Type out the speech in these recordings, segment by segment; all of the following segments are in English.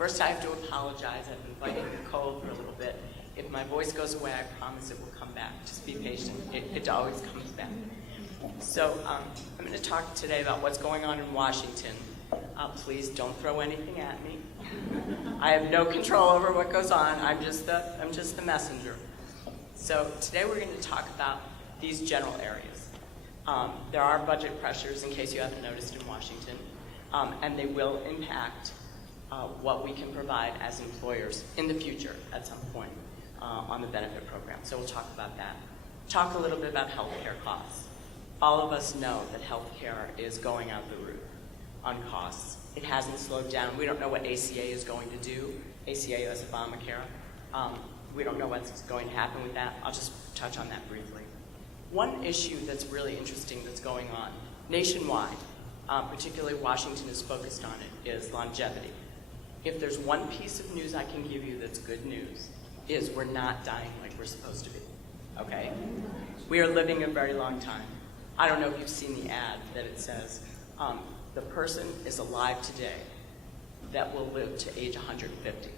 First, I have to apologize. I've been fighting the cold for a little bit. If my voice goes away, I promise it will come back. Just be patient. It always comes back. So I'm going to talk today about what's going on in Washington. Please don't throw anything at me. I have no control over what goes on. I'm just the messenger. So today we're going to talk about these general areas. There are budget pressures, in case you haven't noticed, in Washington, and they will impact what we can provide as employers in the future at some point on the benefit program. So we'll talk about that. Talk a little bit about healthcare costs. All of us know that healthcare is going out the roof on costs. It hasn't slowed down. We don't know what ACA is going to do. ACA is Obamacare. We don't know what's going to happen with that. I'll just touch on that briefly. One issue that's really interesting that's going on nationwide, particularly Washington is focused on it, is longevity. If there's one piece of news I can give you that's good news, is we're not dying like we're supposed to be, okay? We are living a very long time. I don't know if you've seen the ad that it says, the person is alive today that will live to age 150.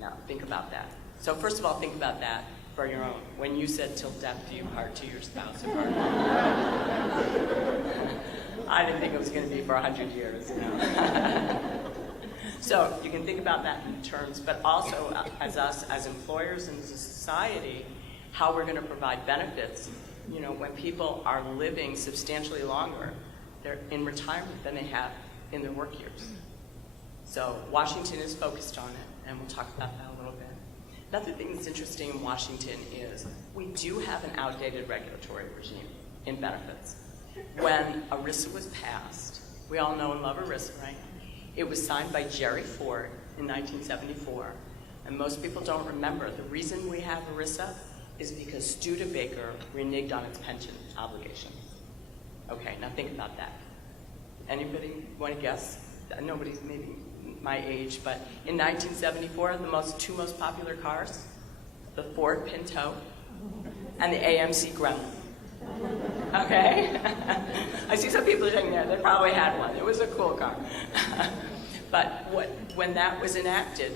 Now, think about that. So first of all, think about that for your own. When you said, till death do you part to your spouse or partner. I didn't think it was going to be for 100 years. You know? So you can think about that in terms, but also as us, as employers and as a society, how we're going to provide benefits. You know, when people are living substantially longer, they're in retirement than they have in their work years. So Washington is focused on it, and we'll talk about that a little bit. Another thing that's interesting in Washington is we do have an outdated regulatory regime in benefits. When ERISA was passed, we all know and love ERISA, right? It was signed by Jerry Ford in 1974, and most people don't remember. The reason we have ERISA is because Studebaker reneged on its pension obligations. Okay, now think about that. Anybody want to guess? Nobody's maybe my age, but in 1974, the two most popular cars, the Ford Pinto and the AMC Gremlin. Okay? I see some people saying there, they probably had one. It was a cool car. But when that was enacted,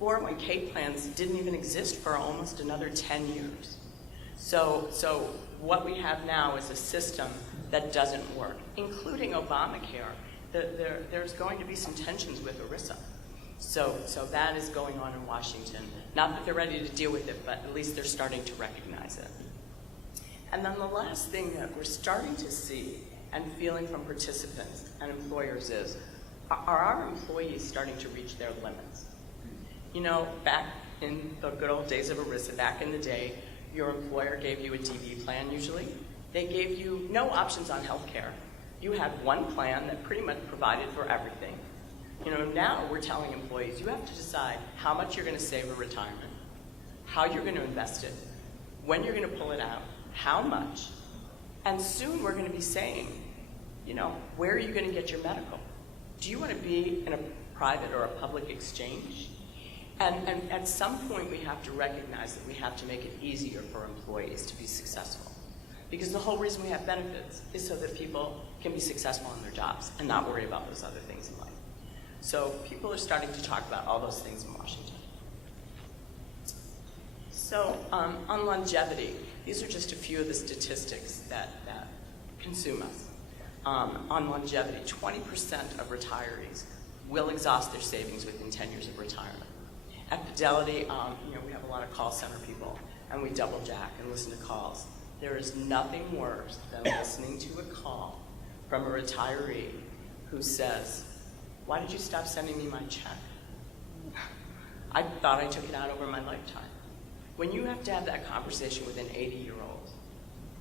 401k plans didn't even exist for almost another 10 years. So what we have now is a system that doesn't work, including Obamacare. There's going to be some tensions with ERISA. So that is going on in Washington. Not that they're ready to deal with it, but at least they're starting to recognize it. And then the last thing that we're starting to see and feeling from participants and employers is, are our employees starting to reach their limits? You know, back in the good old days of ERISA, back in the day, your employer gave you a DB plan usually. They gave you no options on health care. You had one plan that pretty much provided for everything. You know, now we're telling employees, you have to decide how much you're going to save for retirement, how you're going to invest it, when you're going to pull it out, how much, and soon we're going to be saying, you know, where are you going to get your medical? Do you want to be in a private or a public exchange? And at some point we have to recognize that we have to make it easier for employees to be successful. Because the whole reason we have benefits is so that people can be successful in their jobs and not worry about those other things in life. So people are starting to talk about all those things in Washington. So on longevity, these are just a few of the statistics that consume us. On longevity, 20% of retirees will exhaust their savings within 10 years of retirement. At Fidelity, we have a lot of call center people, and we double jack and listen to calls. There is nothing worse than listening to a call from a retiree who says, why did you stop sending me my check? I thought I took it out over my lifetime. When you have to have that conversation with an 80-year-old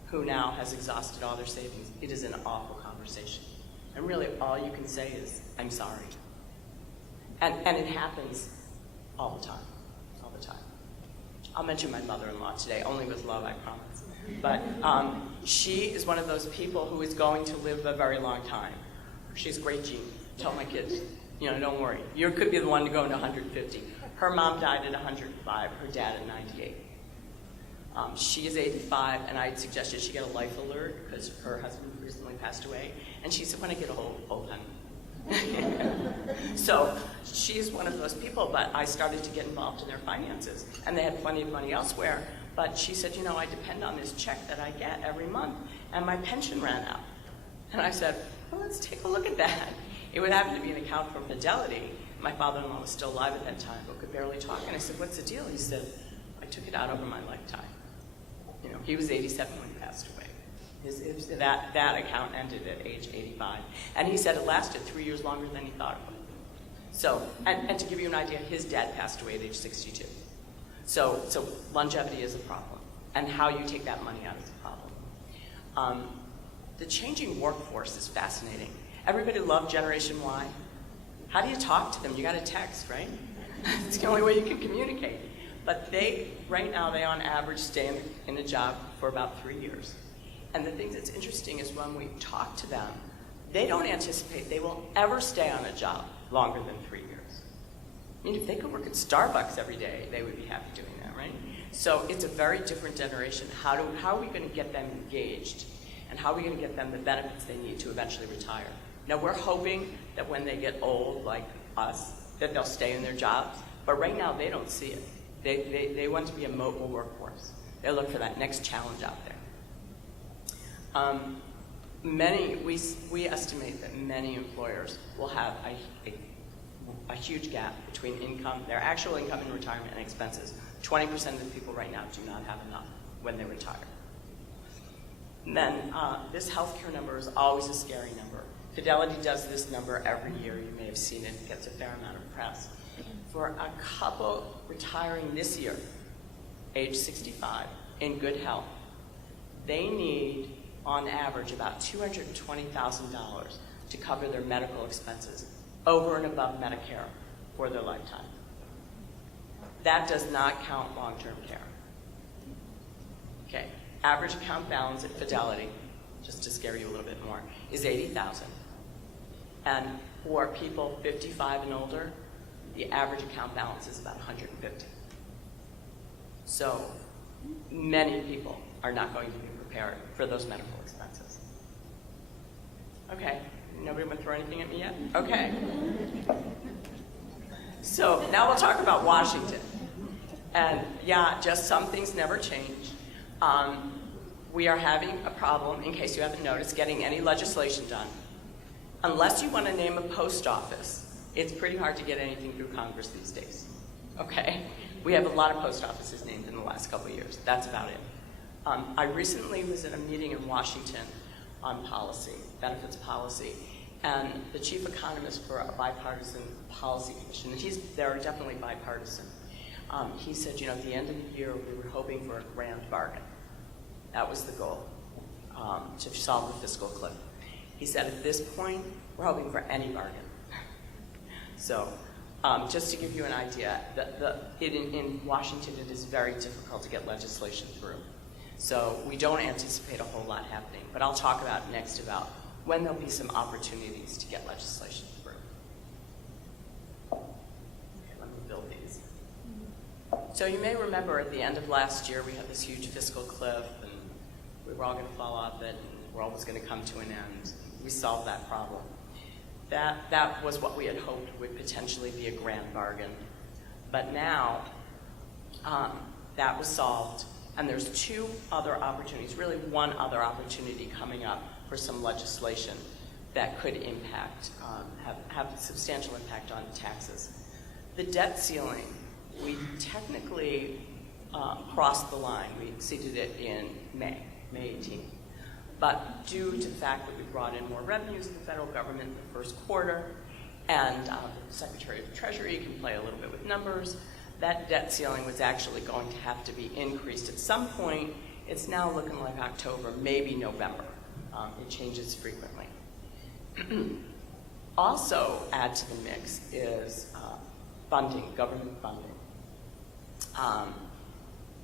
who now has exhausted all their savings, it is an awful conversation. And really all you can say is, I'm sorry. And it happens all the time, all the time. I'll mention my mother-in-law today, only with love, I promise. But she is one of those people who is going to live a very long time. She's great genes. Tell my kids, don't worry. You could be the one to go into 150. Her mom died at 105, her dad at 98. She is 85, and I suggested she get a life alert because her husband recently passed away. And she said, when I get old, honey. So she's one of those people, but I started to get involved in their finances, and they had plenty of money elsewhere. But she said, you know, I depend on this check that I get every month, and my pension ran out. And I said, well, let's take a look at that. It would happen to be an account from Fidelity. My father-in-law was still alive at that time, but could barely talk. And I said, what's the deal? He said, I took it out over my lifetime. You know, he was 87 when he passed away. That account ended at age 85. And he said it lasted 3 years longer than he thought it would. So, and to give you an idea, his dad passed away at age 62. So longevity is a problem, and how you take that money out is a problem. The changing workforce is fascinating. Everybody loved Generation Y. How do you talk to them? You got to text, right? It's the only way you can communicate. But right now, they on average stay in a job for about 3 years. And the thing that's interesting is when we talk to them, they don't anticipate they will ever stay on a job longer than 3 years. I mean, if they could work at Starbucks every day, they would be happy doing that, right? So it's a very different generation. How are we going to get them engaged? And how are we going to get them the benefits they need to eventually retire? Now, we're hoping that when they get old, like us, that they'll stay in their jobs. But right now, they don't see it. They want to be a mobile workforce. They look for that next challenge out there. We estimate that many employers will have a huge gap between income, their actual income in retirement, and expenses. 20% of the people right now do not have enough when they retire. And then this healthcare number is always a scary number. Fidelity does this number every year. You may have seen it. It gets a fair amount of press. For a couple retiring this year, age 65, in good health, they need, on average, about $220,000 to cover their medical expenses over and above Medicare for their lifetime. That does not count long-term care. Okay, average account balance at Fidelity, just to scare you a little bit more, is $80,000. And for people 55 and older, the average account balance is about $150,000. So many people are not going to be prepared for those medical expenses. Okay, nobody want to throw anything at me yet? Okay. So now we'll talk about Washington. And yeah, just some things never change. We are having a problem, in case you haven't noticed, getting any legislation done. Unless you want to name a post office, it's pretty hard to get anything through Congress these days. Okay? We have a lot of post offices named in the last couple of years. That's about it. I recently was at a meeting in Washington on policy, benefits policy, and the chief economist for a bipartisan policy commission, and they're definitely bipartisan. He said, you know, at the end of the year, we were hoping for a grand bargain. That was the goal, to solve the fiscal cliff. He said, at this point, we're hoping for any bargain. So, just to give you an idea, in Washington, it is very difficult to get legislation through. So we don't anticipate a whole lot happening, but I'll talk about next about when there'll be some opportunities to get legislation through. Okay, let me build these. So you may remember at the end of last year, we had this huge fiscal cliff, and we were all going to fall off it, and the world was going to come to an end. We solved that problem. That was what we had hoped would potentially be a grand bargain. But now, that was solved, and there's two other opportunities, really one other opportunity coming up for some legislation that could impact, have a substantial impact on taxes. The debt ceiling, we technically crossed the line. We exceeded it in May 18th. But due to the fact that we brought in more revenues in the federal government in the first quarter, and the Secretary of the Treasury can play a little bit with numbers, that debt ceiling was actually going to have to be increased at some point. It's now looking like October, maybe November. It changes frequently. Also add to the mix is funding, government funding.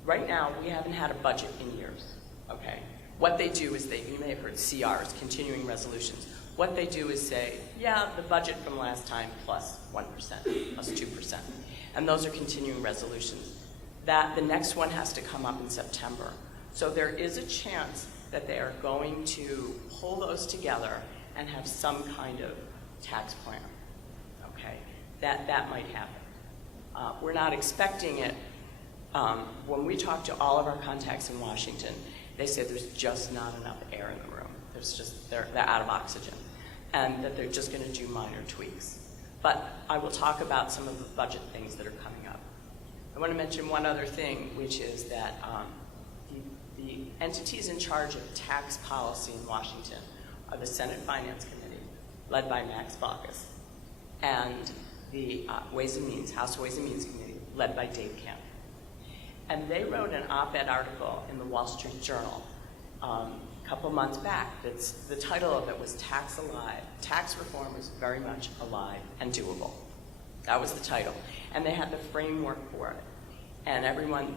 Right now, we haven't had a budget in years, okay? What they do is you may have heard CRs, continuing resolutions. What they do is say, yeah, the budget from last time plus 1%, plus 2%. And those are continuing resolutions. The next one has to come up in September. So there is a chance that they are going to pull those together and have some kind of tax plan, okay? that might happen. We're not expecting it. When we talk to all of our contacts in Washington, they say there's just not enough air in the room. They're out of oxygen, and that they're just going to do minor tweaks. But I will talk about some of the budget things that are coming up. I want to mention one other thing, which is that the entities in charge of tax policy in Washington are the Senate Finance Committee, led by Max Baucus, and the House Ways and Means Committee, led by Dave Camp. And they wrote an op-ed article in the Wall Street Journal a couple months back. The title of it was Tax Alive. Tax reform is very much alive and doable. That was the title. And they had the framework for it. And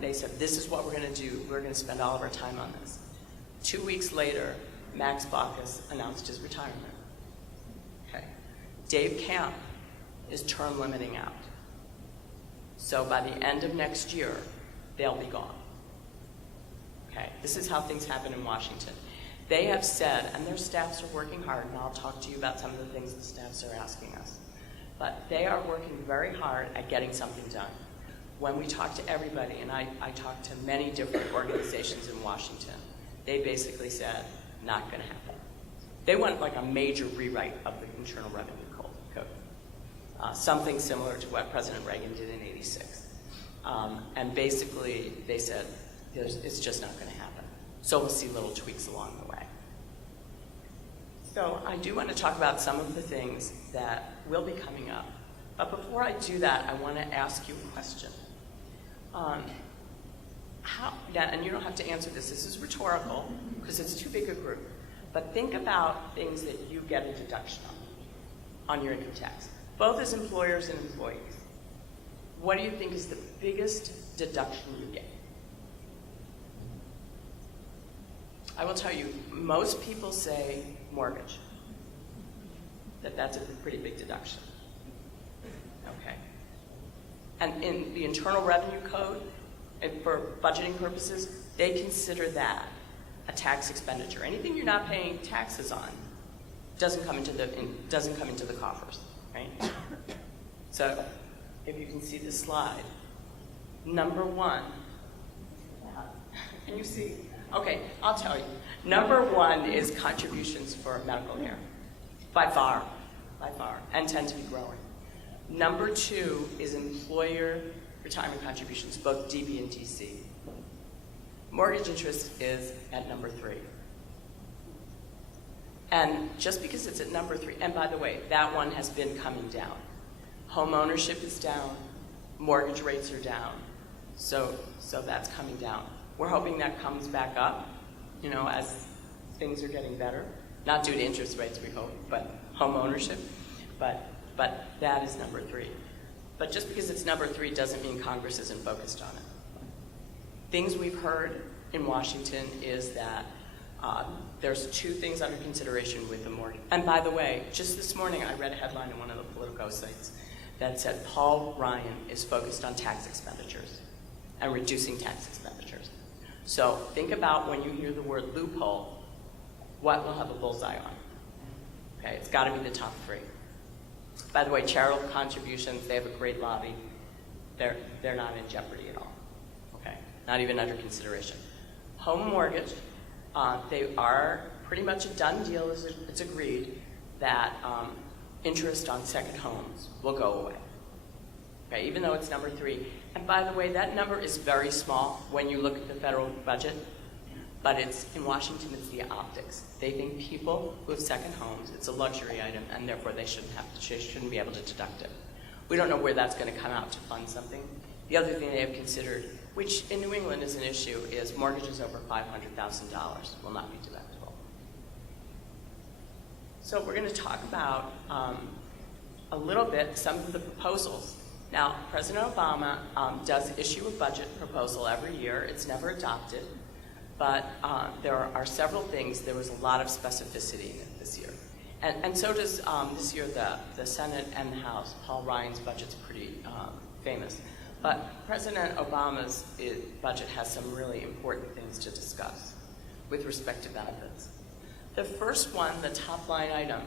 they said, this is what we're going to do. We're going to spend all of our time on this. 2 weeks later, Max Baucus announced his retirement. Okay. Dave Camp is term limiting out. So by the end of next year, they'll be gone. Okay. This is how things happen in Washington. They have said, and their staffs are working hard, and I'll talk to you about some of the things the staffs are asking us, but they are working very hard at getting something done. When we talk to everybody, and I talk to many different organizations in Washington, they basically said, not going to happen. They want like a major rewrite of the Internal Revenue Code, something similar to what President Reagan did in '86. And basically, they said, it's just not going to happen. So we'll see little tweaks along the way. So I do want to talk about some of the things that will be coming up. But before I do that, I want to ask you a question. And you don't have to answer this is rhetorical, because it's too big a group. But think about things that you get a deduction on your income tax, both as employers and employees. What do you think is the biggest deduction you get? I will tell you, most people say mortgage, that's a pretty big deduction. Okay. And in the Internal Revenue Code, for budgeting purposes, they consider that a tax expenditure. Anything you're not paying taxes on doesn't come into the coffers, right? So, if you can see this slide, number one, can you see? Okay, I'll tell you. Number one is contributions for medical care, by far, and tend to be growing. Number two is employer retirement contributions, both DB and DC. Mortgage interest is at number three. And just because it's at number three, and by the way, that one has been coming down. Home ownership is down, mortgage rates are down, so that's coming down. We're hoping that comes back up, as things are getting better. Not due to interest rates, we hope, but home ownership. But that is number three. But just because it's number three doesn't mean Congress isn't focused on it. Things we've heard in Washington is that there's two things under consideration with the mortgage. And by the way, just this morning I read a headline in one of the Politico sites that said Paul Ryan is focused on tax expenditures and reducing tax expenditures. So think about when you hear the word loophole, what will have a bullseye on? Okay, it's got to be the top three. By the way, charitable contributions, they have a great lobby. They're not in jeopardy at all. Okay, not even under consideration. Home mortgage, they are pretty much a done deal. It's agreed that interest on second homes will go away. Okay, even though it's number three. And by the way, that number is very small when you look at the federal budget, but in Washington, it's the optics. They think people who have second homes, it's a luxury item, and therefore they shouldn't be able to deduct it. We don't know where that's going to come out to fund something. The other thing they have considered, which in New England is an issue, is mortgages over $500,000 will not be deductible. So we're going to talk about a little bit some of the proposals. Now, President Obama does issue a budget proposal every year. It's never adopted, but there are several things. There was a lot of specificity in it this year. And so does this year the Senate and the House. Paul Ryan's budget's pretty famous. But President Obama's budget has some really important things to discuss with respect to benefits. The first one, the top line item,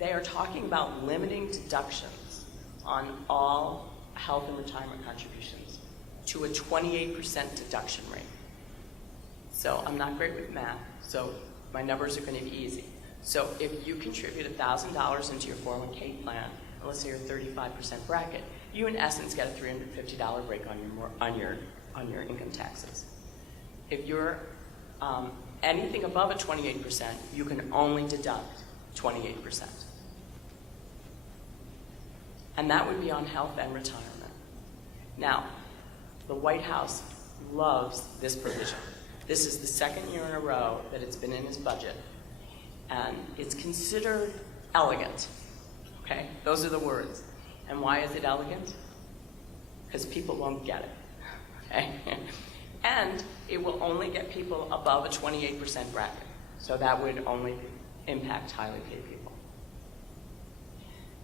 they are talking about limiting deductions on all health and retirement contributions to a 28% deduction rate. So I'm not great with math, so my numbers are going to be easy. So if you contribute $1,000 into your 401k plan, and let's say you're 35% bracket, you in essence get a $350 break on your income taxes. If you're anything above a 28%, you can only deduct 28%. And that would be on health and retirement. Now, the White House loves this provision. This is the second year in a row that it's been in his budget. And it's considered elegant. Okay? Those are the words. And why is it elegant? Because people won't get it. Okay? And it will only get people above a 28% bracket. So that would only impact highly paid people.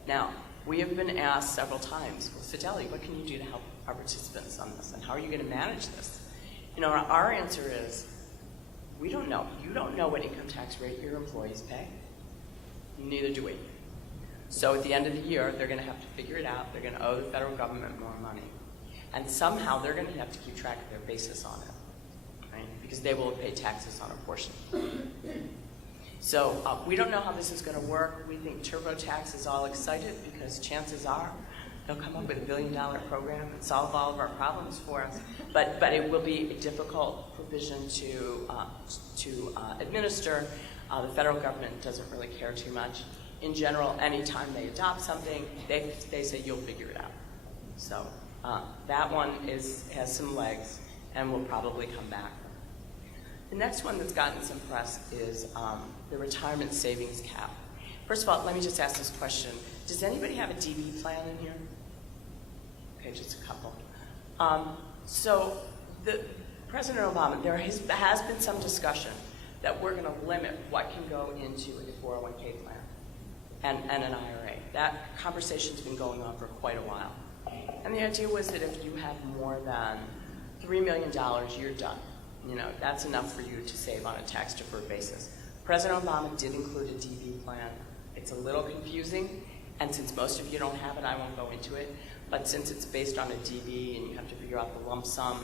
Now, we have been asked several times, well, Fidelity, what can you do to help our participants on this? And how are you going to manage this? You know, our answer is, we don't know. You don't know what income tax rate your employees pay. Neither do we. So at the end of the year, they're going to have to figure it out. They're going to owe the federal government more money. And somehow they're going to have to keep track of their basis on it, right? Because they will have paid taxes on a portion. So we don't know how this is going to work. We think TurboTax is all excited because chances are they'll come up with $1 billion program and solve all of our problems for us. But it will be a difficult provision to administer. The federal government doesn't really care too much. In general, anytime they adopt something, they say you'll figure it out. So that one has some legs and will probably come back. The next one that's gotten some press is the retirement savings cap. First of all, let me just ask this question. Does anybody have a DB plan in here? Okay, just a couple. So President Obama, there has been some discussion that we're going to limit what can go into a 401k plan and an IRA. That conversation's been going on for quite a while. And the idea was that if you have more than $3 million, you're done. You know, that's enough for you to save on a tax-deferred basis. President Obama did include a DB plan. It's a little confusing, and since most of you don't have it, I won't go into it. But since it's based on a DB and you have to figure out the lump sum,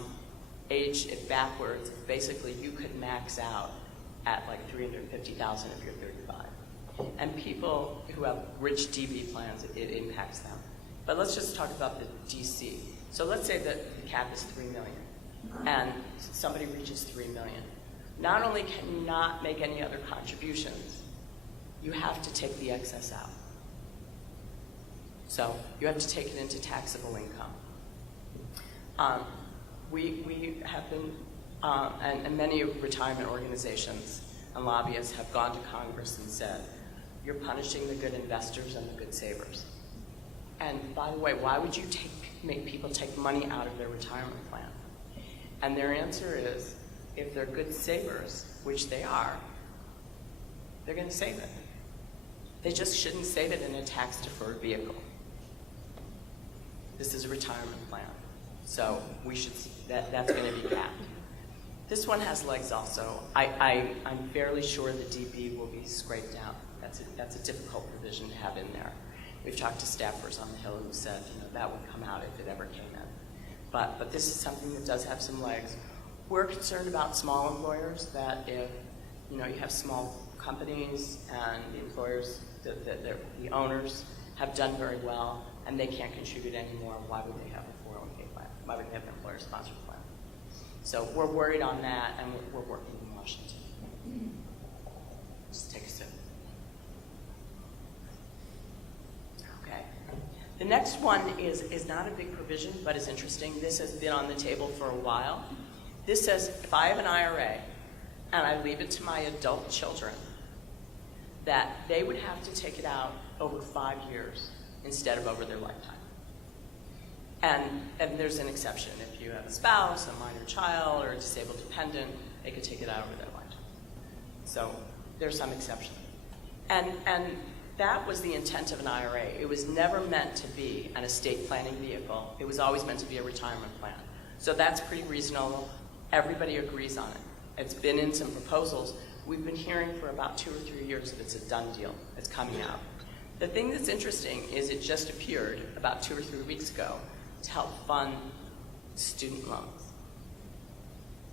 age it backwards, basically you could max out at like $350,000 if you're 35. And people who have rich DB plans, it impacts them. But let's just talk about the DC. So let's say that the cap is $3 million, and somebody reaches $3 million. Not only can you not make any other contributions, you have to take the excess out. So you have to take it into taxable income. We have been, and many retirement organizations and lobbyists have gone to Congress and said, you're punishing the good investors and the good savers. And by the way, why would you make people take money out of their retirement plan? And their answer is, if they're good savers, which they are, they're going to save it. They just shouldn't save it in a tax-deferred vehicle. This is a retirement plan, so we should. That's going to be capped. This one has legs also. I'm fairly sure the DB will be scraped out. That's a difficult provision to have in there. We've talked to staffers on the Hill who said, that would come out if it ever came in. But this is something that does have some legs. We're concerned about small employers, that if you have small companies and the employers, the owners have done very well and they can't contribute anymore, why would they have a 401k plan? Why would they have an employer-sponsored plan? So we're worried on that, and we're working in Washington. Just take a sip. Okay. The next one is not a big provision, but is interesting. This has been on the table for a while. This says, if I have an IRA and I leave it to my adult children, that they would have to take it out over 5 years instead of over their lifetime. And there's an exception. If you have a spouse, a minor child, or a disabled dependent, they could take it out over their lifetime. So there's some exception. And that was the intent of an IRA. It was never meant to be an estate planning vehicle. It was always meant to be a retirement plan. So that's pretty reasonable. Everybody agrees on it. It's been in some proposals. We've been hearing for about 2 or 3 years that it's a done deal. It's coming out. The thing that's interesting is it just appeared about 2 or 3 weeks ago to help fund student loans.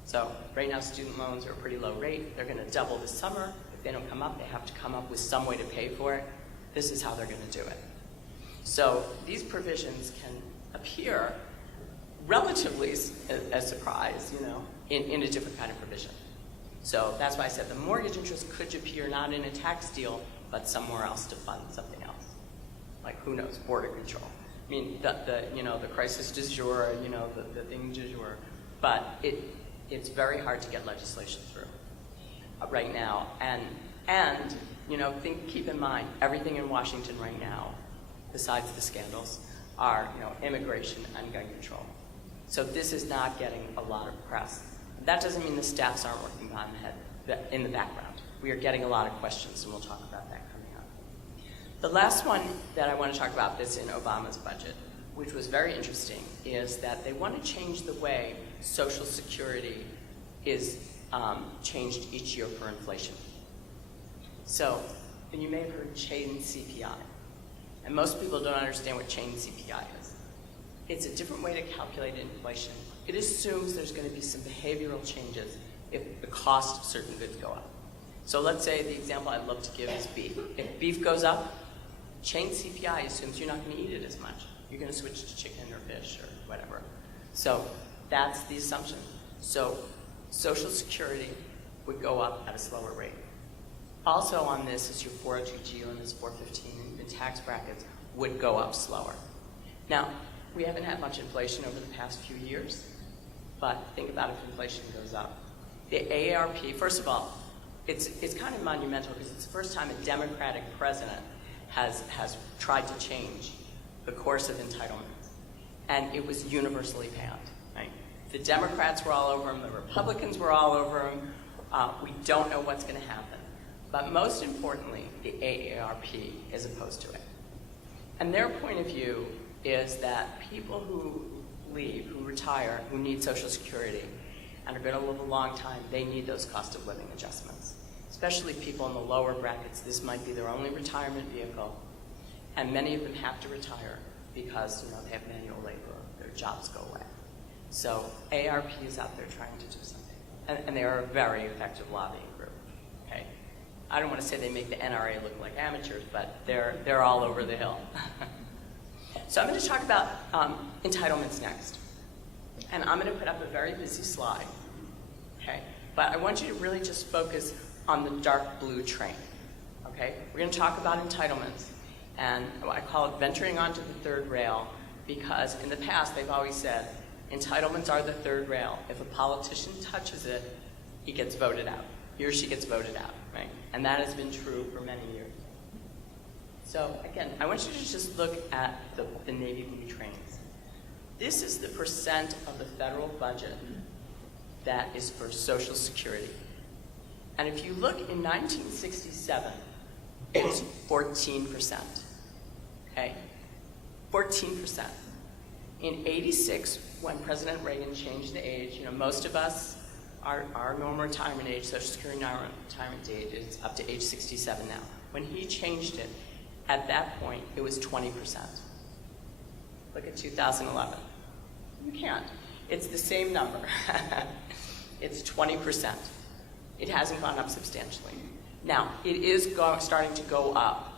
So right now student loans are a pretty low rate. They're going to double this summer. If they don't come up, they have to come up with some way to pay for it. This is how they're going to do it. So these provisions can appear relatively as a surprise, in a different kind of provision. So that's why I said the mortgage interest could appear not in a tax deal, but somewhere else to fund something else. Like, who knows, border control. I mean, the crisis du jour, the thing du jour. But it's very hard to get legislation through right now. And keep in mind, everything in Washington right now, besides the scandals, are immigration and gun control. So this is not getting a lot of press. That doesn't mean the staffs aren't working on in the background. We are getting a lot of questions, and we'll talk about that coming up. The last one that I want to talk about that's in Obama's budget, which was very interesting, is that they want to change the way Social Security is changed each year for inflation. So, and you may have heard chain CPI. And most people don't understand what chain CPI is. It's a different way to calculate inflation. It assumes there's going to be some behavioral changes if the cost of certain goods go up. So let's say the example I'd love to give is beef. If beef goes up, chain CPI assumes you're not going to eat it as much. You're going to switch to chicken or fish or whatever. So that's the assumption. So Social Security would go up at a slower rate. Also on this is your 402G and this 415, and the tax brackets would go up slower. Now, we haven't had much inflation over the past few years, but think about if inflation goes up. The AARP, first of all, it's kind of monumental because it's the first time a Democratic president has tried to change the course of entitlements, and it was universally panned. Right? The Democrats were all over him, the Republicans were all over him. We don't know what's going to happen. But most importantly, the AARP is opposed to it. And their point of view is that people who leave, who retire, who need Social Security, and are going to live a long time, they need those cost of living adjustments. Especially people in the lower brackets, this might be their only retirement vehicle, and many of them have to retire because they have manual labor, their jobs go away. So AARP is out there trying to do something, and they are a very effective lobbying group. Okay, I don't want to say they make the NRA look like amateurs, but they're all over the hill. So I'm going to talk about entitlements next. And I'm going to put up a very busy slide. Okay? But I want you to really just focus on the dark blue train. Okay? We're going to talk about entitlements. And I call it venturing onto the third rail because in the past they've always said entitlements are the third rail. If a politician touches it, he gets voted out. He or she gets voted out. Right? And that has been true for many years. So again, I want you to just look at the navy blue trains. This is the percent of the federal budget that is for Social Security. And if you look in 1967, it was 14%. Okay? 14%. In '86, when President Reagan changed the age, most of us, our normal retirement age, Social Security retirement age, is up to age 67 now. When he changed it, at that point, it was 20%. Look at 2011. You can't. It's the same number. It's 20%. It hasn't gone up substantially. Now, it is starting to go up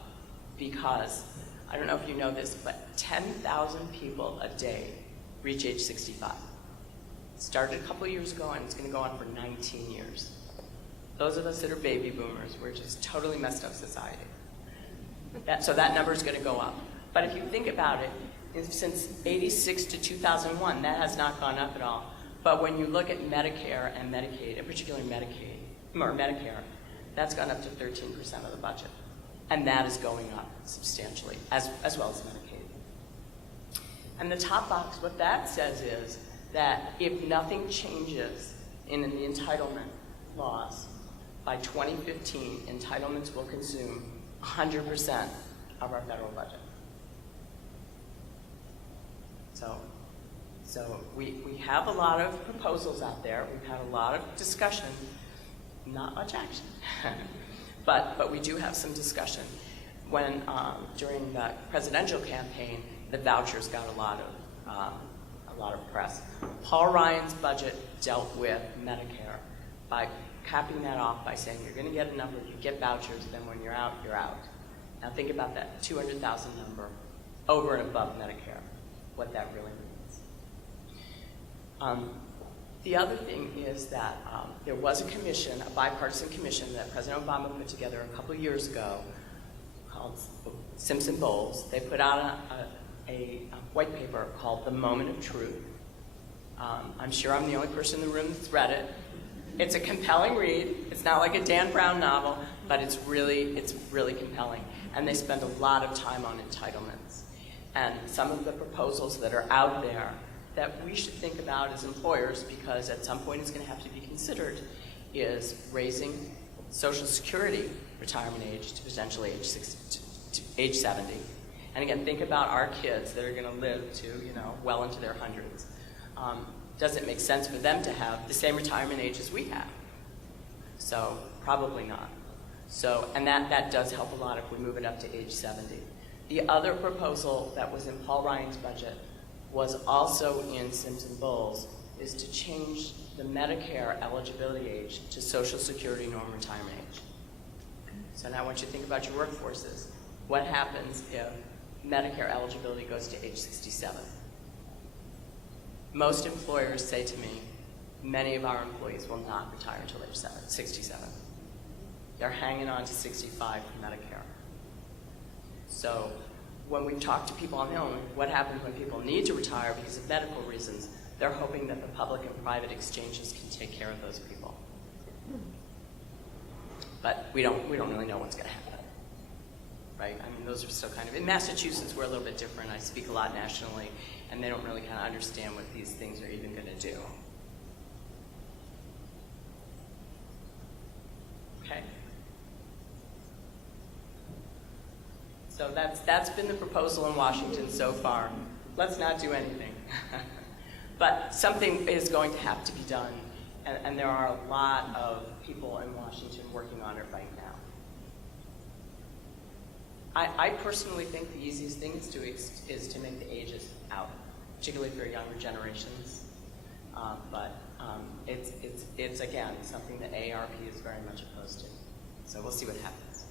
because, I don't know if you know this, but 10,000 people a day reach age 65. It started a couple of years ago, and it's going to go on for 19 years. Those of us that are baby boomers, we're just totally messed up society. So that number is going to go up. But if you think about it, since '86 to 2001, that has not gone up at all. But when you look at Medicare and Medicaid, in particular Medicare, that's gone up to 13% of the budget. And that is going up substantially, as well as Medicaid. And the top box, what that says is that if nothing changes in the entitlement laws, by 2015, entitlements will consume 100% of our federal budget. So we have a lot of proposals out there. We've had a lot of discussion, not much action. but we do have some discussion. when during the presidential campaign, the vouchers got a lot of press. Paul Ryan's budget dealt with Medicare by capping that off by saying you're going to get a number, you get vouchers, then when you're out, you're out. Now think about that 200,000 number over and above Medicare, what that really means. The other thing is that there was a commission, a bipartisan commission that President Obama put together a couple of years ago called Simpson-Bowles. They put out a white paper called The Moment of Truth. I'm sure I'm the only person in the room that's read it. It's a compelling read. It's not like a Dan Brown novel, but it's really compelling. And they spend a lot of time on entitlements. And some of the proposals that are out there that we should think about as employers, because at some point it's going to have to be considered, is raising Social Security retirement age to potentially age 70. And again, think about our kids that are going to live to, well into their hundreds. Does it make sense for them to have the same retirement age as we have? So probably not. So, and that does help a lot if we move it up to age 70. The other proposal that was in Paul Ryan's budget was also in Simpson-Bowles, is to change the Medicare eligibility age to Social Security norm retirement age. So now I want you to think about your workforces. What happens if Medicare eligibility goes to age 67? Most employers say to me, many of our employees will not retire until age 67. They're hanging on to 65 for Medicare. So when we talk to people on the phone, what happens when people need to retire because of medical reasons? They're hoping that the public and private exchanges can take care of those people. But we don't really know what's going to happen, right? I mean, those are still kind of, in Massachusetts, we're a little bit different. I speak a lot nationally, and they don't really kind of understand what these things are even going to do. Okay. So that's been the proposal in Washington so far. Let's not do anything. But something is going to have to be done, and there are a lot of people in Washington working on it right now. I personally think the easiest thing is to make the ages out, particularly for younger generations. But it's again something that AARP is very much opposed to. So we'll see what happens.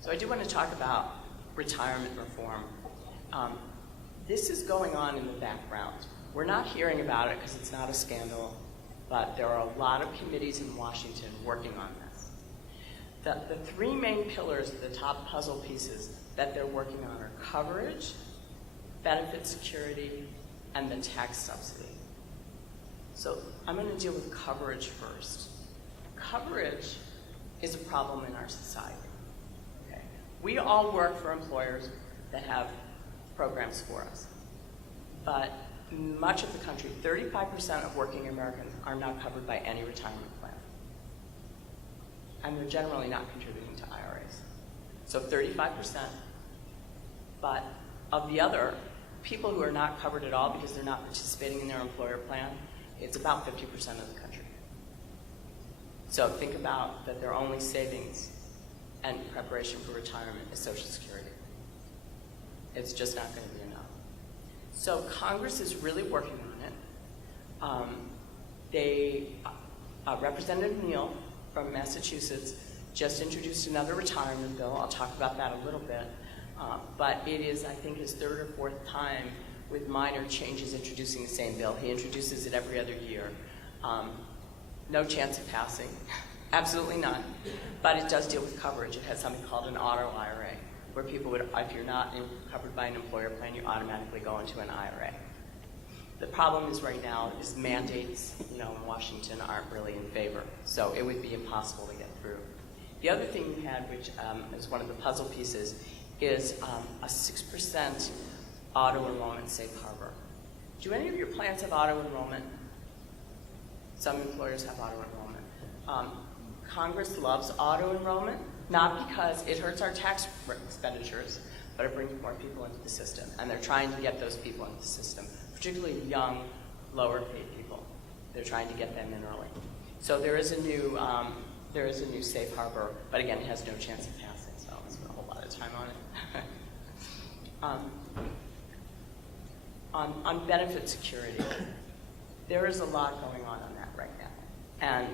So I do want to talk about retirement reform. This is going on in the background. We're not hearing about it because it's not a scandal, but there are a lot of committees in Washington working on this. The three main pillars, the top puzzle pieces that they're working on are coverage, benefit security, and the tax subsidy. So I'm going to deal with coverage first. Coverage is a problem in our society. Okay? We all work for employers that have programs for us. But much of the country, 35% of working Americans are not covered by any retirement plan. And they're generally not contributing to IRAs. So 35%. But of the other, people who are not covered at all because they're not participating in their employer plan, it's about 50% of the country. So think about that their only savings and preparation for retirement is Social Security. It's just not going to be enough. So Congress is really working on it. Representative Neal from Massachusetts just introduced another retirement bill. I'll talk about that a little bit. But it is, I think, his third or fourth time with minor changes introducing the same bill. He introduces it every other year. No chance of passing. Absolutely none. But it does deal with coverage. It has something called an auto IRA, where people would, if you're not covered by an employer plan, you automatically go into an IRA. The problem is right now is mandates, in Washington aren't really in favor, so it would be impossible to get through. The other thing we had, which is one of the puzzle pieces, is a 6% auto enrollment safe harbor. Do any of your plans have auto enrollment? Some employers have auto enrollment. Congress loves auto enrollment, not because it hurts our tax expenditures, but it brings more people into the system. And they're trying to get those people into the system, particularly young, lower paid people. They're trying to get them in early. So there is a new safe harbor, but again, it has no chance of passing. So time on it. On benefit security, there is a lot going on that right now. And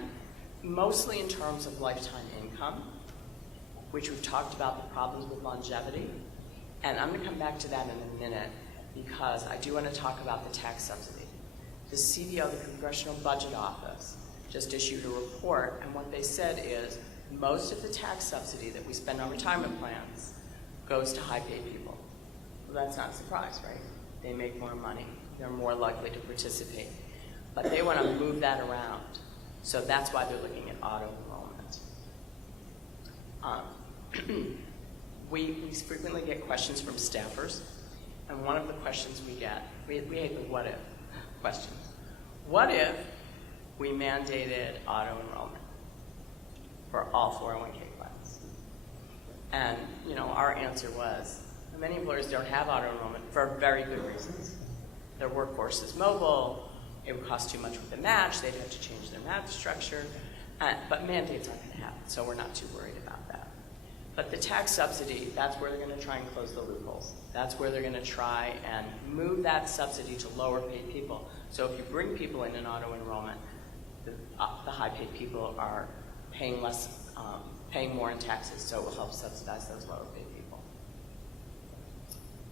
mostly in terms of lifetime income, which we've talked about the problems with longevity. And I'm going to come back to that in a minute because I do want to talk about the tax subsidy. The CBO, the Congressional Budget Office, just issued a report, and what they said is most of the tax subsidy that we spend on retirement plans goes to high-paid people. Well, that's not a surprise, right? They make more money. They're more likely to participate. But they want to move that around. So that's why they're looking at auto-enrollment. We frequently get questions from staffers, and one of the questions we get, we hate the what if questions. What if we mandated auto-enrollment for all 401k plans? And our answer was, many employers don't have auto-enrollment for very good reasons. Their workforce is mobile, it would cost too much with the match, they'd have to change their match structure, but mandates aren't going to happen, so we're not too worried about that. But the tax subsidy, that's where they're going to try and close the loopholes. That's where they're going to try and move that subsidy to lower paid people. So if you bring people in an auto-enrollment, the high-paid people are paying less, paying more in taxes, so it will help subsidize those lower-paid people.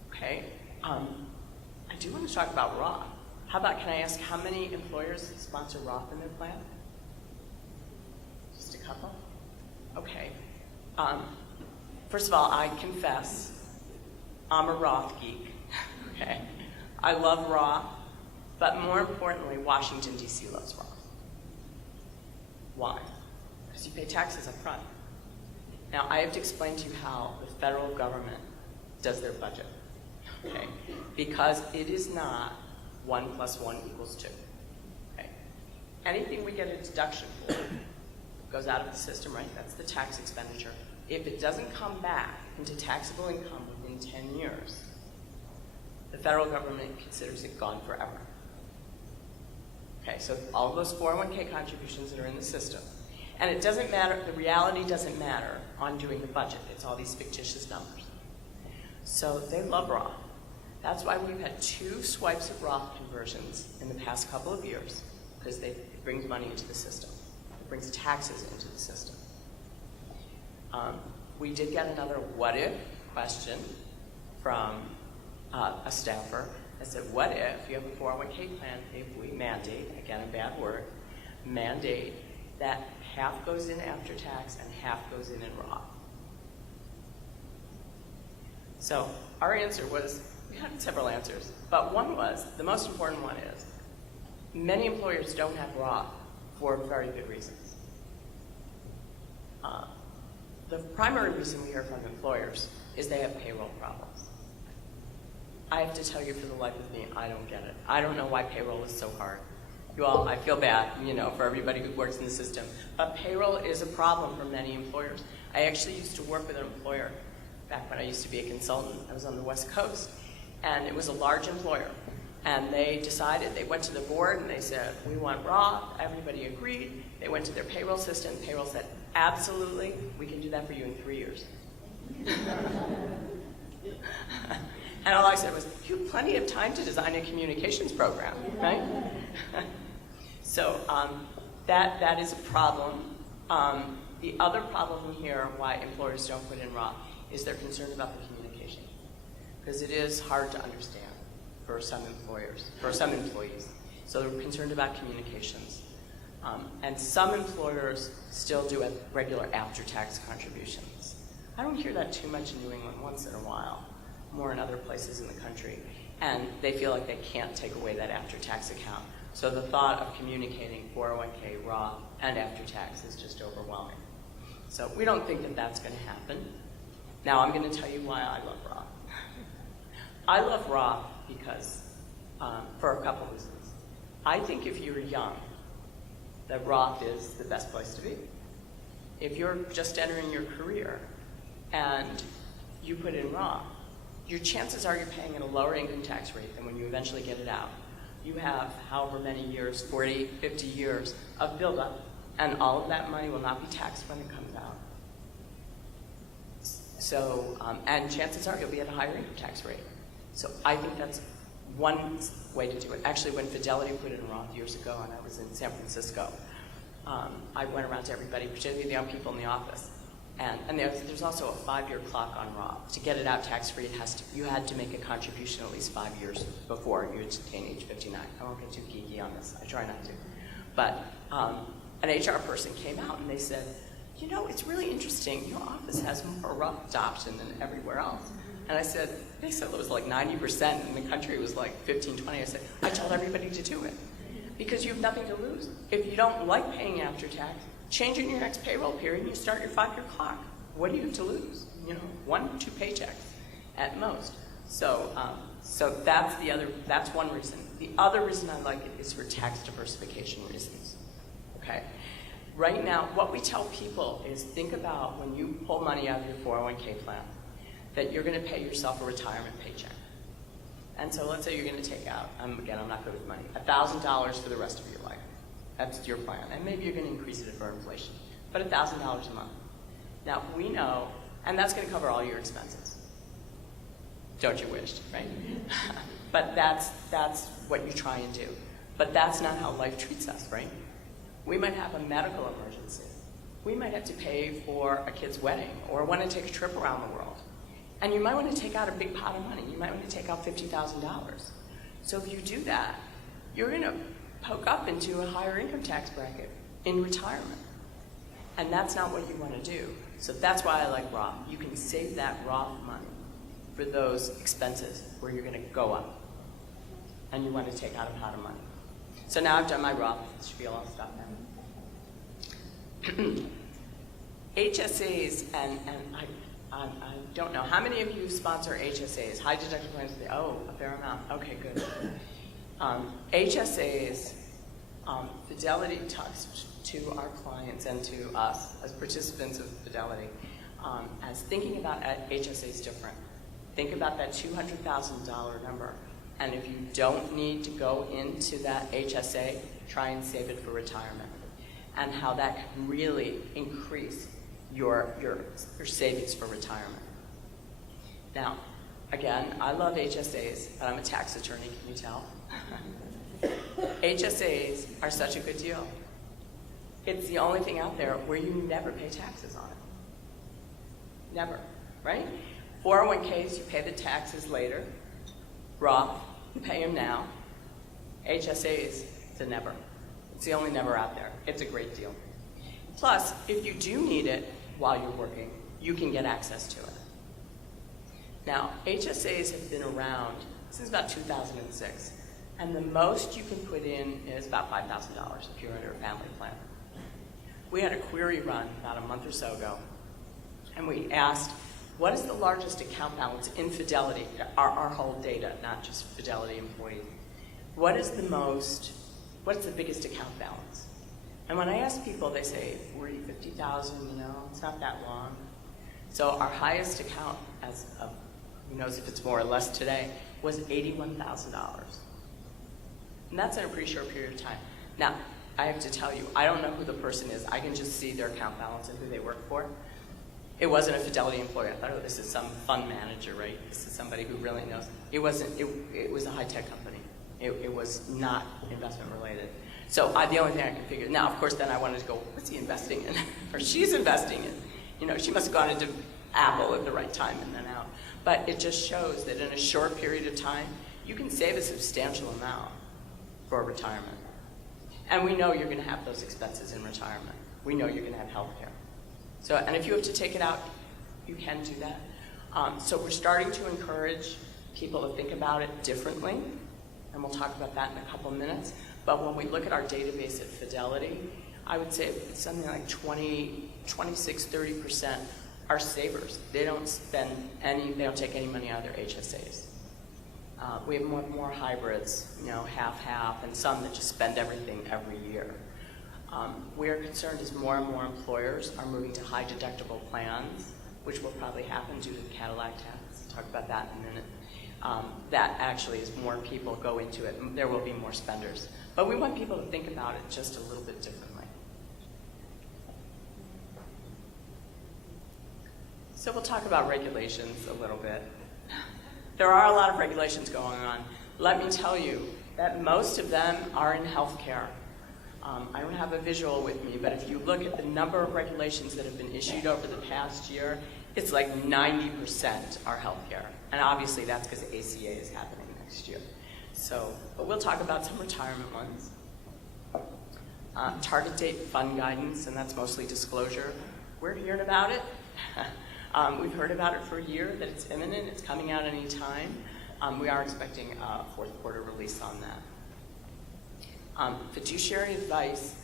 Okay, I do want to talk about Roth. How about, can I ask how many employers sponsor Roth in their plan? Just a couple? Okay. First of all, I confess, I'm a Roth geek, okay? I love Roth, but more importantly, Washington, D.C. loves Roth. Why? Because you pay taxes up front. Now, I have to explain to you how the federal government does their budget, okay? Because it is not 1 + 1 = 2, okay? Anything we get a deduction for goes out of the system, right? That's the tax expenditure. If it doesn't come back into taxable income within 10 years, the federal government considers it gone forever. Okay, so all of those 401k contributions that are in the system, and it doesn't matter, the reality doesn't matter on doing the budget. It's all these fictitious numbers. So they love Roth. That's why we've had 2 swipes of Roth conversions in the past couple of years, because it brings money into the system. It brings taxes into the system. We did get another what if question from a staffer that said, what if you have a 401k plan, if we mandate, again a bad word, mandate that half goes in after tax and half goes in Roth? So our answer was, we had several answers, but one was, the most important one is, many employers don't have Roth for very good reasons. The primary reason we hear from employers is they have payroll problems. I have to tell you, for the life of me, I don't get it. I don't know why payroll is so hard. You all, I feel bad, for everybody who works in the system, but payroll is a problem for many employers. I actually used to work with an employer back when I used to be a consultant. I was on the West Coast, and it was a large employer. And they decided, they went to the board and they said, we want Roth. Everybody agreed. They went to their payroll system. Payroll said, absolutely, we can do that for you in 3 years. And all I said was, you have plenty of time to design a communications program, right? So that is a problem. The other problem here, why employers don't put in Roth, is they're concerned about the communication. Because it is hard to understand for some employers, for some employees. So they're concerned about communications. And some employers still do regular after-tax contributions. I don't hear that too much in New England, once in a while, more in other places in the country. And they feel like they can't take away that after-tax account. So the thought of communicating 401k, Roth, and after-tax is just overwhelming. So we don't think that that's going to happen. Now I'm going to tell you why I love Roth. I love Roth because, for a couple reasons. I think if you're young, that Roth is the best place to be. If you're just entering your career and you put in Roth, your chances are you're paying at a lower income tax rate than when you eventually get it out. You have however many years, 40, 50 years of buildup, and all of that money will not be taxed when it comes out. So, and chances are you'll be at a higher income tax rate. So I think that's one way to do it. Actually, when Fidelity put in Roth years ago, and I was in San Francisco, I went around to everybody, particularly the young people in the office. And there's also a 5-year clock on Roth. To get it out tax-free, you had to make a contribution at least 5 years before you attain age 59. I won't get too geeky on this. I try not to. But an HR person came out and they said, you know, it's really interesting. Your office has more Roth adoption than everywhere else. And they said it was like 90%, and the country was like 15, 20. I said, I told everybody to do it because you have nothing to lose. If you don't like paying after tax, change it in your next payroll period and you start your 5-year clock. What do you have to lose? You know, 1, 2 paychecks at most. So that's one reason. The other reason I like it is for tax diversification reasons. Okay? Right now, what we tell people is think about when you pull money out of your 401k plan, that you're going to pay yourself a retirement paycheck. And so let's say you're going to take out, again, I'm not good with money, $1,000 for the rest of your life. That's your plan. And maybe you're going to increase it for inflation, but $1,000 a month. Now, we know, and that's going to cover all your expenses. Don't you wish, right? But that's what you try and do. But that's not how life treats us, right? We might have a medical emergency. We might have to pay for a kid's wedding or want to take a trip around the world. And you might want to take out a big pot of money. You might want to take out $50,000. So if you do that, you're going to poke up into a higher income tax bracket in retirement. And that's not what you want to do. So that's why I like Roth. You can save that Roth money for those expenses where you're going to go up. And you want to take out a pot of money. So now I've done my Roth spiel. I'll stop now. HSAs, and I don't know. How many of you sponsor HSAs? High deductible plans? Oh, a fair amount. Okay, good. HSAs, Fidelity talks to our clients and to us as participants of Fidelity as thinking about HSAs different. Think about that $200,000 number. And if you don't need to go into that HSA, try and save it for retirement. And how that can really increase your savings for retirement. Now, again, I love HSAs, but I'm a tax attorney, can you tell? HSAs are such a good deal. It's the only thing out there where you never pay taxes on it. Never, right? 401ks, you pay the taxes later. Roth, you pay them now. HSAs, it's a never. It's the only never out there. It's a great deal. Plus, if you do need it while you're working, you can get access to it. Now, HSAs have been around since about 2006, and the most you can put in is about $5,000 if you're under a family plan. We had a query run about a month or so ago, and we asked, what is the largest account balance in Fidelity, our whole data, not just Fidelity employees? What's the biggest account balance? And when I ask people, they say 40, 50,000, it's not that long. So our highest account, as of, who knows if it's more or less today, was $81,000. And that's in a pretty short period of time. Now, I have to tell you, I don't know who the person is. I can just see their account balance and who they work for. It wasn't a Fidelity employee. I thought, oh, this is some fund manager, right? This is somebody who really knows. It wasn't. It was a high-tech company. It was not investment related. So the only thing I could figure, now of course then I wanted to go, what's he investing in? Or she's investing in. She must have gone into Apple at the right time and then out. But it just shows that in a short period of time, you can save a substantial amount for retirement. And we know you're going to have those expenses in retirement. We know you're going to have health care. So, and if you have to take it out, you can do that. So we're starting to encourage people to think about it differently, and we'll talk about that in a couple minutes. But when we look at our database at Fidelity, I would say it's something like 26, 30% are savers. They don't take any money out of their HSAs. We have more hybrids, half-half, and some that just spend everything every year. We are concerned as more and more employers are moving to high deductible plans, which will probably happen due to the Cadillac tax. We'll talk about that in a minute. That actually, as more people go into it, there will be more spenders. But we want people to think about it just a little bit differently. So we'll talk about regulations a little bit. There are a lot of regulations going on. Let me tell you that most of them are in healthcare. I don't have a visual with me, but if you look at the number of regulations that have been issued over the past year, it's like 90% are healthcare. And obviously that's because ACA is happening next year. So, but we'll talk about some retirement ones. Target date fund guidance, and that's mostly disclosure. We're hearing about it. We've heard about it for a year, that it's imminent, it's coming out any time. We are expecting a fourth quarter release on that. Fiduciary advice,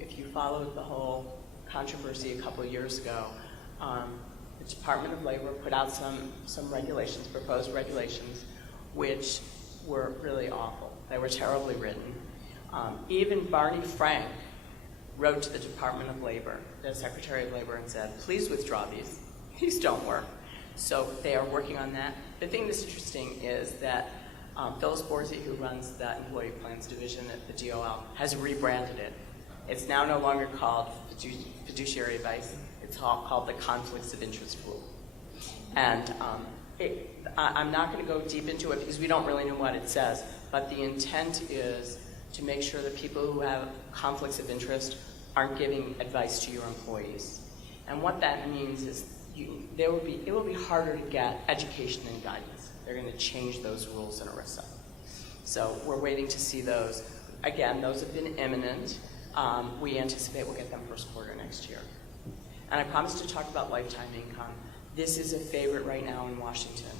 if you followed the whole controversy a couple of years ago, the Department of Labor put out some regulations, proposed regulations, which were really awful. They were terribly written. Even Barney Frank wrote to the Department of Labor, the Secretary of Labor, and said, please withdraw these. These don't work. So they are working on that. The thing that's interesting is that Phyllis Borsey, who runs the Employee Plans Division at the DOL, has rebranded it. It's now no longer called fiduciary advice. It's called the Conflicts of Interest Rule. And I'm not going to go deep into it because we don't really know what it says, but the intent is to make sure that people who have conflicts of interest aren't giving advice to your employees. And what that means is it will be harder to get education and guidance. They're going to change those rules in ERISA. So we're waiting to see those. Again, those have been imminent. We anticipate we'll get them first quarter next year. And I promised to talk about lifetime income. This is a favorite right now in Washington.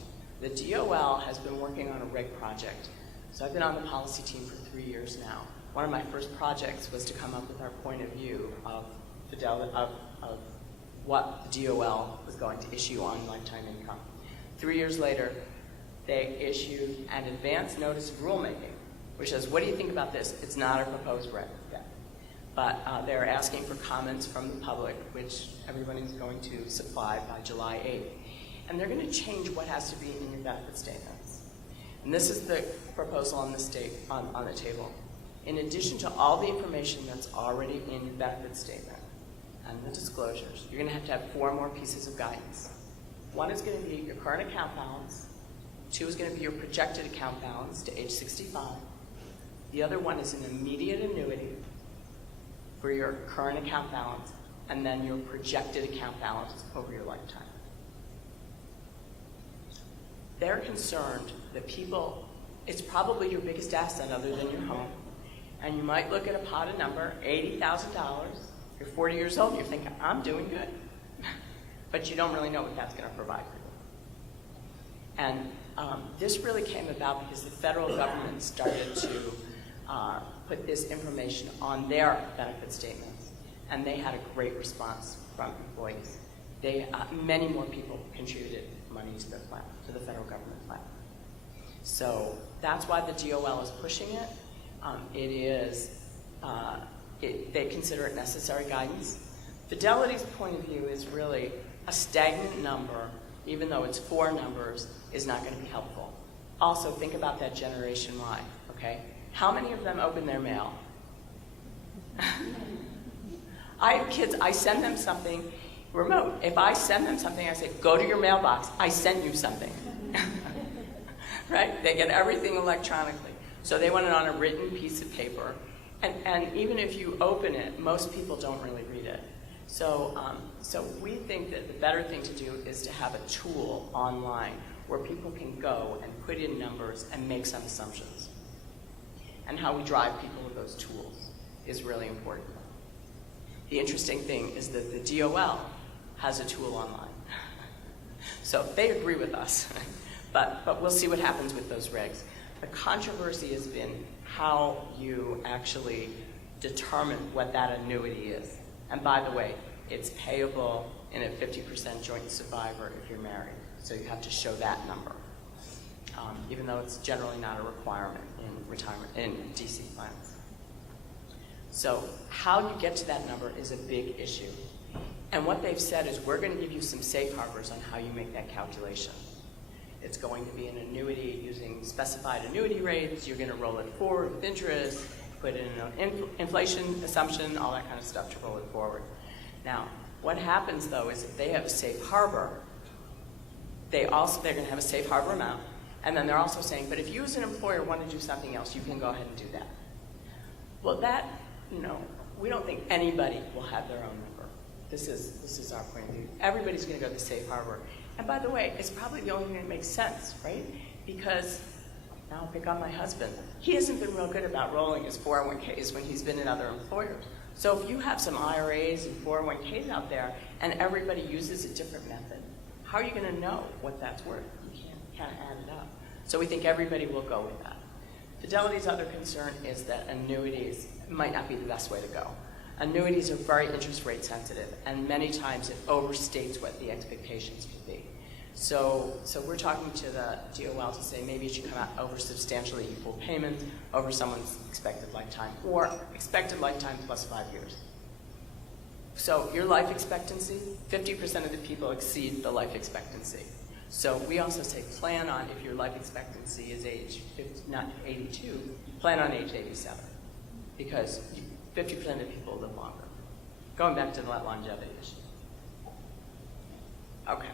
The DOL has been working on a reg project. So I've been on the policy team for 3 years now. One of my first projects was to come up with our point of view of what the DOL was going to issue on lifetime income. 3 years later, they issued an advance notice of rulemaking, which says, what do you think about this? It's not a proposed reg yet. But they're asking for comments from the public, which everyone is going to supply by July 8th. And they're going to change what has to be in your benefit statements. And this is the proposal on the table. In addition to all the information that's already in your benefit statement and the disclosures, you're going to have 4 more pieces of guidance. One is going to be your current account balance. 2 is going to be your projected account balance to age 65. The other one is an immediate annuity for your current account balance, and then your projected account balance over your lifetime. They're concerned that it's probably your biggest asset other than your home, and you might look at a pot of number, $80,000. You're 40 years old, you're thinking, I'm doing good. But you don't really know what that's going to provide for you. And this really came about because the federal government started to put this information on their benefit statements, and they had a great response from employees. Many more people contributed money to their plan, to the federal government plan. So that's why the DOL is pushing it. They consider it necessary guidance. Fidelity's point of view is really a stagnant number, even though it's 4 numbers, is not going to be helpful. Also, think about that Generation Y, okay? How many of them open their mail? I have kids, I send them something remote. If I send them something, I say, go to your mailbox, I sent you something. Right? They get everything electronically. So they want it on a written piece of paper. And even if you open it, most people don't really read it. So we think that the better thing to do is to have a tool online where people can go and put in numbers and make some assumptions. And how we drive people with those tools is really important. The interesting thing is that the DOL has a tool online. So they agree with us, but we'll see what happens with those regs. The controversy has been how you actually determine what that annuity is. And by the way, it's payable in a 50% joint survivor if you're married. So you have to show that number, even though it's generally not a requirement in retirement, in DC plans. So how you get to that number is a big issue. And what they've said is we're going to give you some safe harbors on how you make that calculation. It's going to be an annuity using specified annuity rates. You're going to roll it forward with interest, put in an inflation assumption, all that kind of stuff to roll it forward. Now, what happens, though, is if they have a safe harbor, they're going to have a safe harbor amount. And then they're also saying, but if you as an employer want to do something else, you can go ahead and do that. Well, that, we don't think anybody will have their own number. This is our point of view. Everybody's going to go to the safe harbor. And by the way, it's probably the only thing that makes sense, right? Because, now I'll pick on my husband. He hasn't been real good about rolling his 401ks when he's been in other employers. So if you have some IRAs and 401ks out there and everybody uses a different method, how are you going to know what that's worth? You can't kind of add it up. So we think everybody will go with that. Fidelity's other concern is that annuities might not be the best way to go. Annuities are very interest rate sensitive, and many times it overstates what the expectations could be. So we're talking to the DOL to say maybe it should come out over substantially equal payments over someone's expected lifetime, or expected lifetime plus 5 years. So your life expectancy, 50% of the people exceed the life expectancy. So we also say plan on, if your life expectancy is age 50, not 82, plan on age 87, because 50% of people live longer. Going back to the longevity issue. Okay.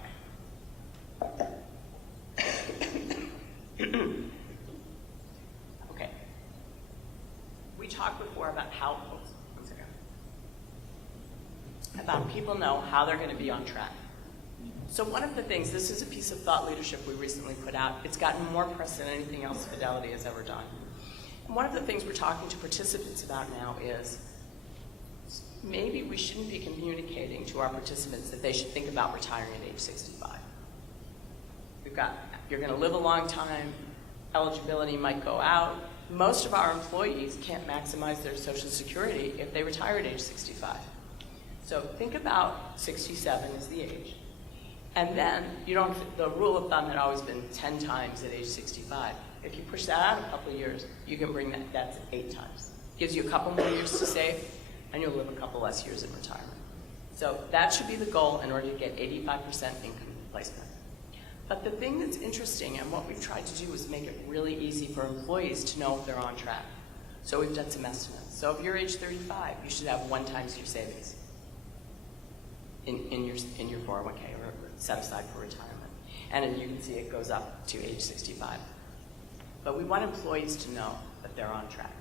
Okay. We talked before about how, about people know how they're going to be on track. So one of the things, this is a piece of thought leadership we recently put out. It's gotten more press than anything else Fidelity has ever done. And one of the things we're talking to participants about now is maybe we shouldn't be communicating to our participants that they should think about retiring at age 65. You're going to live a long time, eligibility might go out. Most of our employees can't maximize their Social Security if they retire at age 65. So think about 67 as the age. And then the rule of thumb had always been 10 times at age 65. If you push that out a couple of years, you can bring that's 8 times. Gives you a couple more years to save, and you'll live a couple less years in retirement. So that should be the goal in order to get 85% income replacement. But the thing that's interesting, and what we've tried to do, is make it really easy for employees to know if they're on track. So we've done some estimates. So if you're age 35, you should have 1 times your savings in your 401k or set aside for retirement. And as you can see, it goes up to age 65. But we want employees to know that they're on track.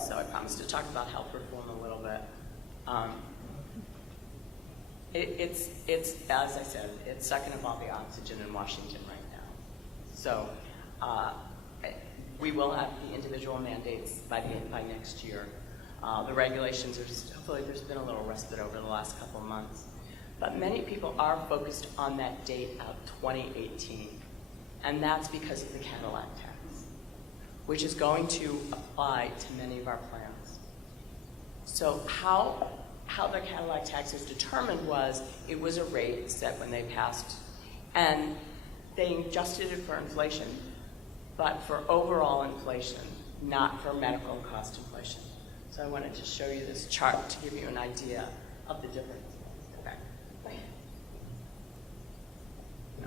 So I promised to talk about health reform a little bit. It's as I said, it's sucking up all the oxygen in Washington right now. So we will have the individual mandates by next year. The regulations are hopefully there's been a little respite over the last couple of months. But many people are focused on that date of 2018. And that's because of the Cadillac tax, which is going to apply to many of our plans. So how the Cadillac tax is determined was, it was a rate set when they passed, and they adjusted it for inflation, but for overall inflation, not for medical cost inflation. So I wanted to show you this chart to give you an idea of the difference.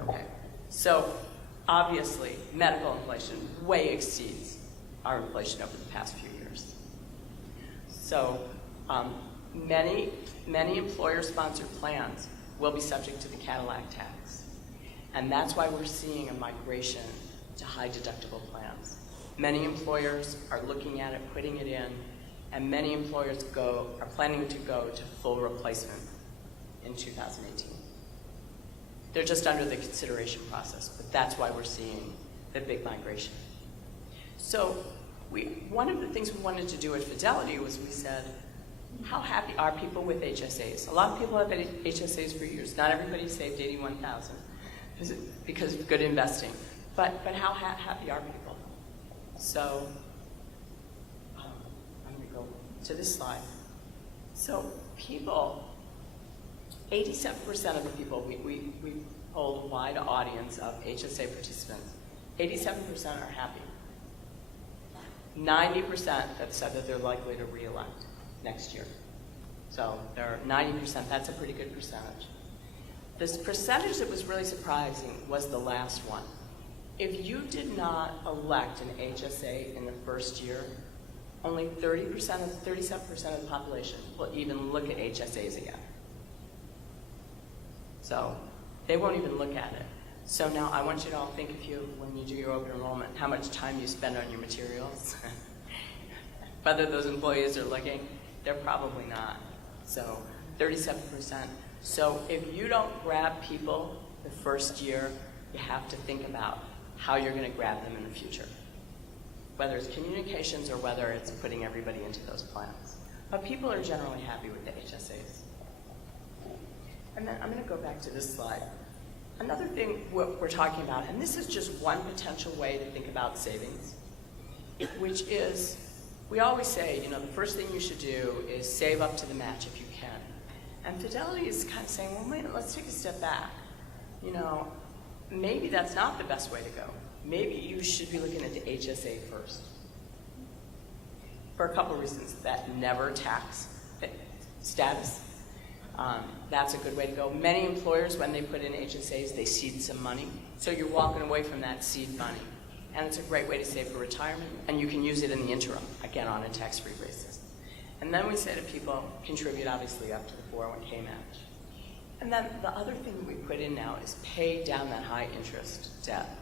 Okay. So obviously, medical inflation way exceeds our inflation over the past few years. So many employer-sponsored plans will be subject to the Cadillac tax. And that's why we're seeing a migration to high deductible plans. Many employers are looking at it, putting it in, and many employers are planning to go to full replacement in 2018. They're just under the consideration process, but that's why we're seeing the big migration. So one of the things we wanted to do at Fidelity was we said, how happy are people with HSAs? A lot of people have had HSAs for years. Not everybody saved $81,000 because of good investing. But how happy are people? So I'm going to go to this slide. So people, 87% of the people, we polled a wide audience of HSA participants, 87% are happy. 90% have said that they're likely to re-elect next year. So they're 90%, that's a pretty good percentage. This percentage that was really surprising was the last one. If you did not elect an HSA in the first year, only 37% of the population will even look at HSAs again. So they won't even look at it. So now I want you to all think when you do your open enrollment, how much time you spend on your materials. Whether those employees are looking, they're probably not. So 37%. So if you don't grab people the first year, you have to think about how you're going to grab them in the future. Whether it's communications or whether it's putting everybody into those plans. But people are generally happy with the HSAs. And then I'm going to go back to this slide. Another thing we're talking about, and this is just one potential way to think about savings, which is, we always say, the first thing you should do is save up to the match if you can. And Fidelity is kind of saying, well, wait, let's take a step back. Maybe that's not the best way to go. Maybe you should be looking at the HSA first. For a couple of reasons. That never tax status. That's a good way to go. Many employers, when they put in HSAs, they seed some money. So you're walking away from that seed money. And it's a great way to save for retirement. And you can use it in the interim, again, on a tax-free basis. And then we say to people, contribute obviously up to the 401k match. And then the other thing that we put in now is pay down that high interest debt.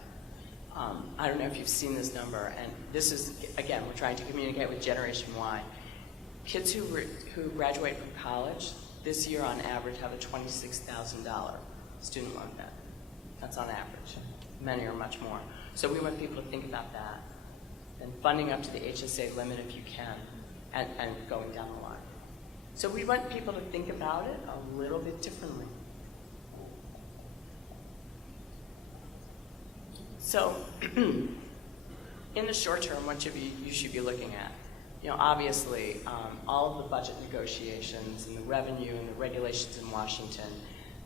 I don't know if you've seen this number, and this is, again, we're trying to communicate with Generation Y. Kids who graduate from college this year on average have a $26,000 student loan debt. That's on average. Many are much more. So we want people to think about that and funding up to the HSA limit if you can and going down the line. So we want people to think about it a little bit differently. So in the short term, what you should be looking at? Obviously, all of the budget negotiations and the revenue and the regulations in Washington,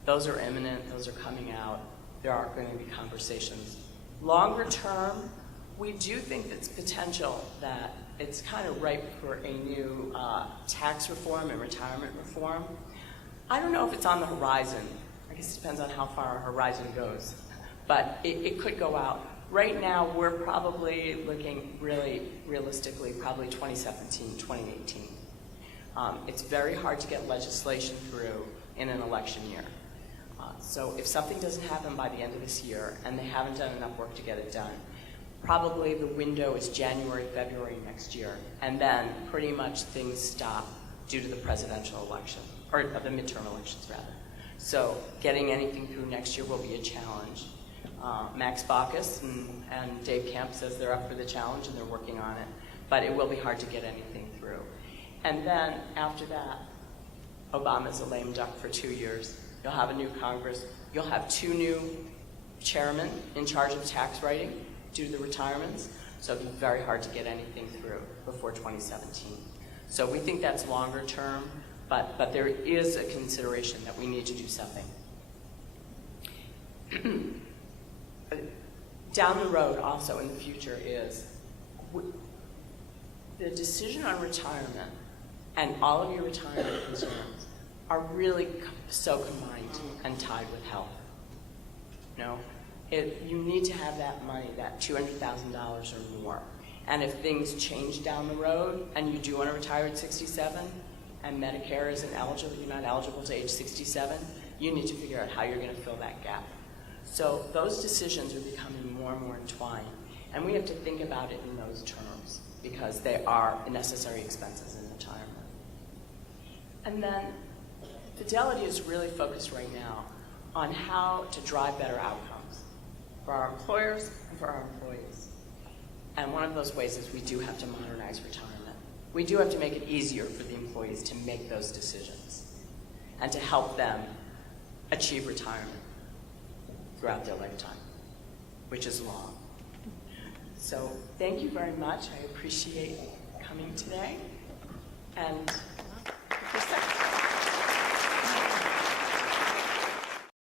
those are imminent, those are coming out. There are going to be conversations. Longer term, we do think it's potential that it's kind of ripe for a new tax reform and retirement reform. I don't know if it's on the horizon. I guess it depends on how far our horizon goes. But it could go out. Right now, we're probably looking really realistically, probably 2017, 2018. It's very hard to get legislation through in an election year. So if something doesn't happen by the end of this year, and they haven't done enough work to get it done, probably the window is January, February next year. And then pretty much things stop due to the presidential election, or the midterm elections rather. So getting anything through next year will be a challenge. Max Baucus and Dave Kemp says they're up for the challenge and they're working on it, but it will be hard to get anything through. And then after that, Obama's a lame duck for 2 years. You'll have a new Congress. You'll have 2 new chairmen in charge of tax writing due to the retirements, so it'll be very hard to get anything through before 2017. So we think that's longer term, but there is a consideration that we need to do something. Down the road also in the future is the decision on retirement and all of your retirement concerns are really so combined and tied with health. You need to have that money, that $200,000 or more. And if things change down the road and you do want to retire at 67 and Medicare isn't eligible, you're not eligible to age 67, you need to figure out how you're going to fill that gap. So those decisions are becoming more and more entwined. And we have to think about it in those terms because they are necessary expenses in retirement. And then Fidelity is really focused right now on how to drive better outcomes for our employers and for our employees. And one of those ways is we do have to modernize retirement. We do have to make it easier for the employees to make those decisions and to help them achieve retirement throughout their lifetime, which is long. So thank you very much. I appreciate coming today. And